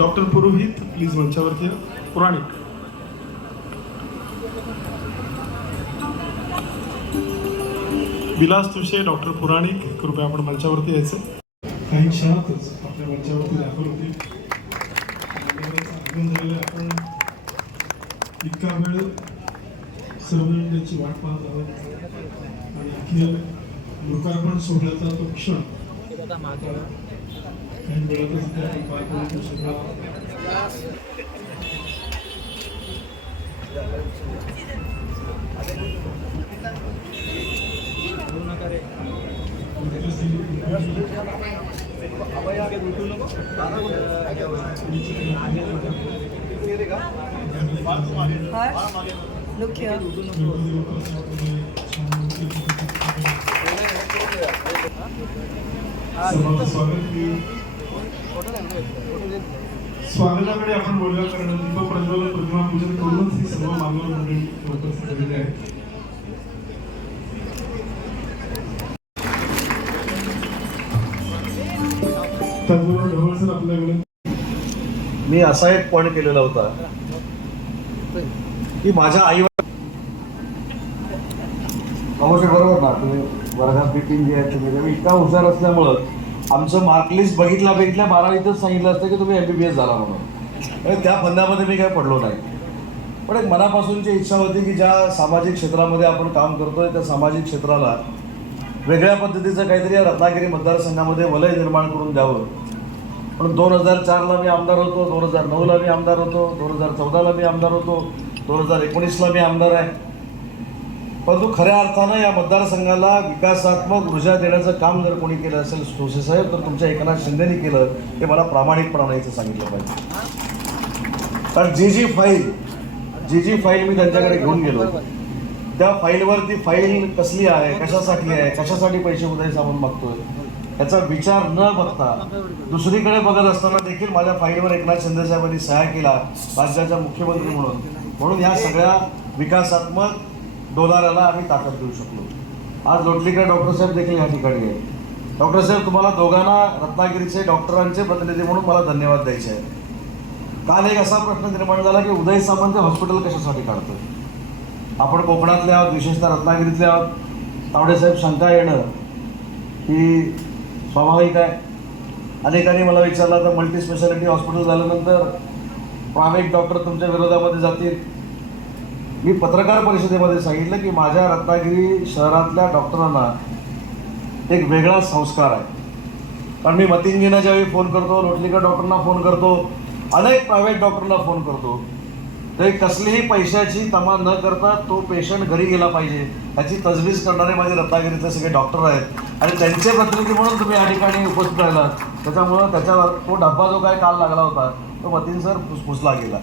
Doctor Purohit please मंचावरती. Puranik. Vilas Tushe doctor Puranik कृपया आपण मंचावरती यायचं. काही क्षणातच आपल्या मंचावरती दाखल आहे. आपण इतका वेळ सर्वजण त्यांची वाट पाहत आहोत. आणि अखेर लोकार्पण सोहळ्याचा तो क्षण. काही वेळातच इथे आपण पार पडू शकणार Harsh, look here. स्वागताकडे आपण बोलूया कारण दीप प्रज्वलन प्रतिमा पूजन करूनच ही सर्व मानव मंडळी उपस्थित झालेली आहे मी असा एक पॉईंट केलेला होता की माझ्या आई बरोबर ना तुम्ही वर्गात मिटिंग जी आहे तुम्ही मी इतका हुशार असल्यामुळं आमचं मार्कलिस्ट बघितला बघितल्या बघितल्या बारावीतच सांगितलं असतं की तुम्ही एम बी बी एस झाला म्हणून. आणि त्या फंदामध्ये मी काय पडलो नाही. पण एक मनापासूनची इच्छा होती की ज्या सामाजिक क्षेत्रामध्ये आपण काम करतोय त्या सामाजिक क्षेत्राला वेगळ्या पद्धतीचं काहीतरी या रत्नागिरी मतदारसंघामध्ये वलय निर्माण करून द्यावं. पण दोन हजार चारला मी आमदार होतो दोन हजार नऊला मी आमदार होतो दोन हजार चौदाला मी आमदार होतो दोन हजार एकोणीसला मी आमदार आहे. परंतु खऱ्या अर्थानं या मतदारसंघाला विकासात्मक ऊर्जा देण्याचं काम जर कोणी केलं असेल ठोसे साहेब तर तुमच्या एकनाथ शिंदेनी केलं हे मला प्रामाणिकपणाने इथं सांगितलं पाहिजे. कारण जी जी फाईल जी जी फाईल मी त्यांच्याकडे घेऊन गेलो त्या फाईलवर ती फाईल कसली आहे कशासाठी आहे कशासाठी पैसे उदय सामान मागतोय याचा विचार न बघता दुसरीकडे बघत असताना देखील माझ्या फाईलवर एकनाथ शिंदे साहेबांनी सह्या केला राज्याच्या मुख्यमंत्री म्हणून. म्हणून या सगळ्या विकासात्मक डोलाऱ्याला आम्ही ताकद देऊ शकलो. आज लोटलीकर डॉक्टर साहेब देखील या ठिकाणी आहे डॉक्टर साहेब तुम्हाला दोघांना रत्नागिरीचे डॉक्टरांचे प्रतिनिधी म्हणून मला धन्यवाद द्यायचे आहे काल एक असा प्रश्न निर्माण झाला की उदय सामंत हॉस्पिटल कशासाठी काढतो आपण कोकणातले आहोत विशेषतः रत्नागिरीतले आहोत. तावडेसाहेब शंका येणं ही स्वाभाविक आहे. अनेकांनी मला विचारलं तर मल्टी स्पेशालिटी हॉस्पिटल झाल्यानंतर प्रायव्हेट डॉक्टर तुमच्या विरोधामध्ये जातील. मी पत्रकार परिषदेमध्ये सांगितलं की माझ्या रत्नागिरी शहरातल्या डॉक्टरांना एक वेगळा संस्कार आहे. कारण मी मतिंगीना ज्यावेळी फोन करतो लोटलीकर डॉक्टरना फोन करतो अनेक प्रायव्हेट डॉक्टरना फोन करतो ते कसलीही पैशाची तमा न करता तो पेशंट घरी गेला पाहिजे याची तजवीज करणारे माझे रत्नागिरीचे सगळे डॉक्टर आहेत. आणि त्यांचे प्रतिनिधी म्हणून तुम्ही या ठिकाणी उपस्थित राहिलात. त्याच्यामुळं त्याच्यावर तो डब्बा जो काय काल लागला होता तो मतीन सर फुसफुसला गेला.